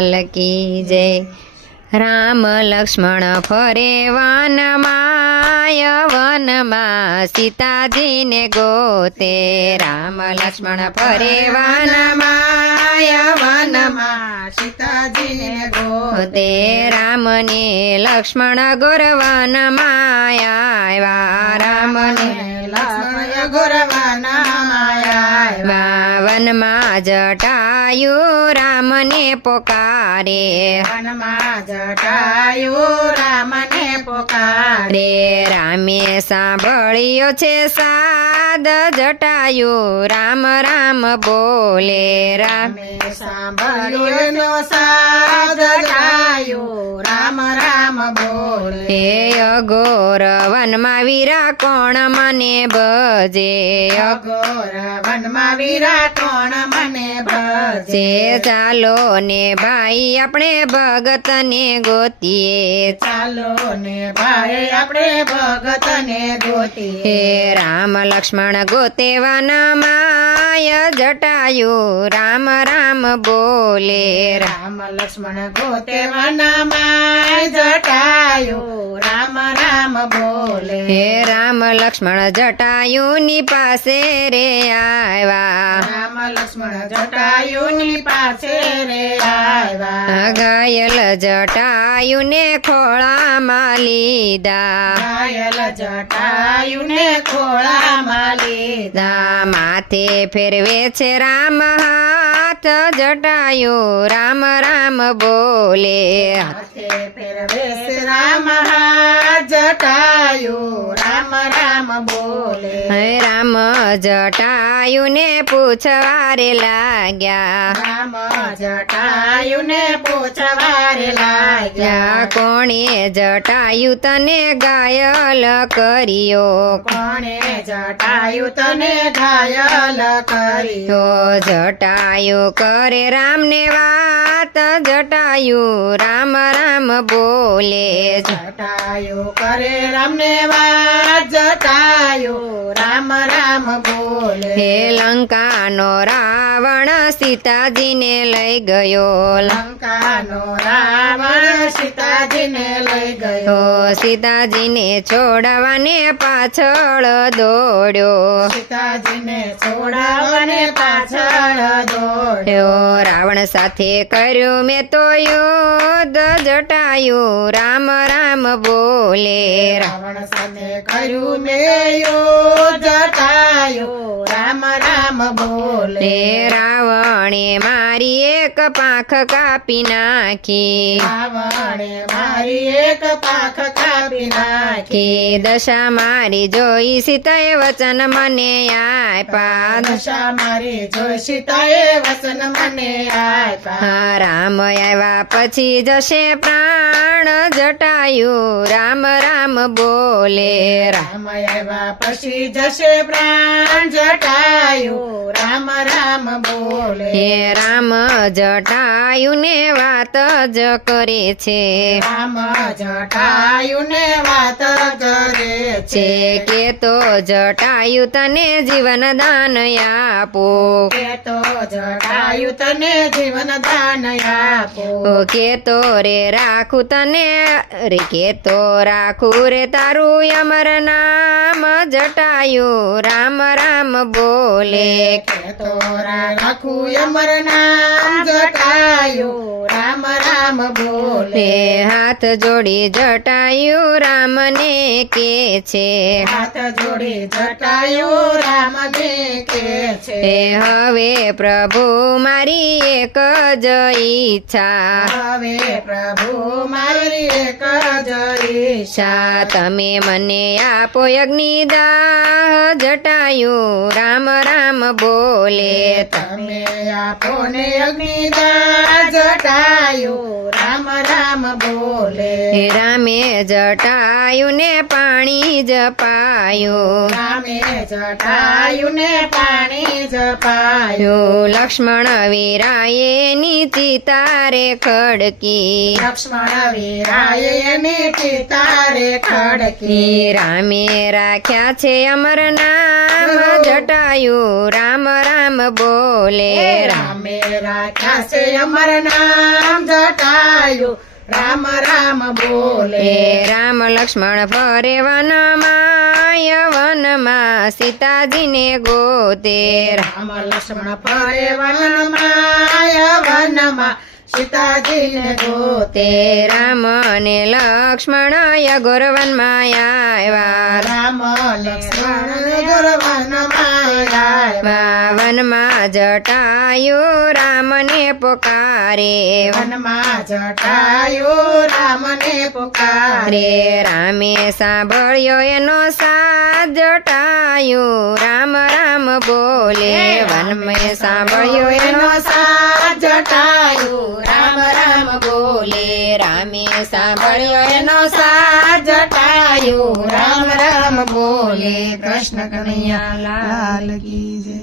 લાલ કી જય। રામ લક્ષ્મણ ફરે વનમાય વનમાં સીતાજીને ગોતે। રામ લક્ષ્મણ ફરે વનમાય વનમાં સીતાજીને ગોતે તે રામને લક્ષ્મણ ગોરવનમાં આવ્યા। રામને લક્ષ્મણ ગોરવાના માયા વનમાં જટાયું રામને પોકારે। વનમાં જટાયું રામને પોકારે રે રામે સાંભળ્યો છે સાદ જટાયું રામ રામ બોલે। રામે રામે સાંભળ્યું એનો સાદ જટાયું રામ રામ બોલે હે અઘોર વનમાં વીરા કોણ મને ભજે। અઘોર વનમાં વીરા કોણ મને ભજે જે ચાલો ને ભાઈ આપણે ભગતને ગોતીએ। ચાલો ને ભાઈ આપણે ભગતને ગોતીએ હે રામ લક્ષ્મણ ગોતે વનમાય જટાયું રામ રામ બોલે। રામ લક્ષ્મણ ગોતે વનમાં જટાયું રામ રામ બોલે હે રામ લક્ષ્મણ જટાયુની પાસે રે આવ્યા। રામ લક્ષ્મણ જટાયુની પાસે રે આવ્યા ઘાયલ જટાયુને ખોળામાં લીધા। ઘાયલ જટાયુને ખોળામાં લીધા દા માથે ફેરવે છે રામ હાથ જટાયું રામ રામ બોલે। હાથે ફેરવે છે રામ હાથ જટાયું રામ રામ બોલે હે રામ જટાયુને પૂછવારે લાગ્યા। રામ જટાયુને પૂછવારે લાગ્યા યા કોણે જટાયુ તને ઘાયલ કર્યો। કોણે જટાયું તને ઘાયલ કર્યો તો જટાયુ કરે રામને વાત જટાયુ રામ રામ બોલે। જટાયું કરે રામને વાત જટાયું રામ રામ બોલે હે લંકાનો રાવણ સીતાજીને લઈ ગયો। લંકાનો રાવણ સીતાજીને લઈ તો ગયો સીતાજીને છોડવાને પાછળ દોડ્યો। સીતાજીને છોડાવને પાછળ દોડ્યો રાવણ સાથે કર્યું મેં તો યુદ્ધ જટાયું રામ રામ બોલે। રાવણ સાથે કર્યું મેં યુદ્ધ જટાયું રામ રામ બોલે રે રાવણે મારી એક પાંખ કાપી નાખી। રાવણે મારી એક પાંખ કાપી નાખી કે દશા મારી જોઈ સીતાએ વચન મને આપ્યા। દશા મારી જોઈ સીતાએ વચન મને આપ્યા હા રામ આવ્યા પછી જશે પ્રાણ જટાયું રામ રામ બોલે। રામ આવ્યા પછી જશે પ્રાણ જટાયું રામ રામ બોલે હે રામ જટાયુને વાત જ કરે છે। રામ જટાયુને વાત કરે છે છે કે તો જટાયુ તને જીવન દાન આપો। કે તો જટાયુ તને જીવન દાન આપો કે તો રે રાખું તને રે કે તો રાખું રે તારું અમર નામ જટાયું રામ રામ બોલે। કે તો રાખું અમર નામ જટાયું રામ રામ બોલે તે હાથ જોડી જટાયું રામને કે છે। હાથ જોડી જટાયું રામ ને કે છે તે હવે પ્રભુ મારી એક જ ઈચ્છા। હવે પ્રભુ મારી એક જ ઈચ્છા તમે મને આપો અગ્નિદાહ જટાયું રામ રામ બોલે। તમે આપો ને અગ્નિદાહ જટાયું રામ રામ બોલે રામે જટાયું ને પાણી જપાયું રામે જટાયું ને પાણી જપાયું લક્ષ્મણ વીરાએ ની ચિતારે ખડકી લક્ષ્મણ વીરાએ એની પિતારે ખડકી રામે રાખ્યા છે અમર નામ જટાયું રામ રામ બોલે રામે રાખ્યા છે અમર નામ જટાયું રામ રામ બોલે રામ લક્ષ્મણ ફરે વનમાય વનમાં સીતાજીને ગોતે રામ લક્ષ્મણ ફરે વનમાં સીતાજીને ગોતે રામ અને લક્ષ્મણ ગોરવનમાં આવ્યા રામ લક્ષ્મણ ગોરવનમાં આવ્યા વનમાં જટાયું રામને પોકારે વનમાં જટાયું રામને પુકારે રામે સાંભળ્યો એનો સાથ જટાયું રામ રામ બોલે વનમાં સાંભળ્યો એનો સાથ જટાયું રામ રામ બોલે રામે સાંભળ્યો એનો સાથ જટાયું રામ રામ બોલે કૃષ્ણ કનૈયા લાલ કી જય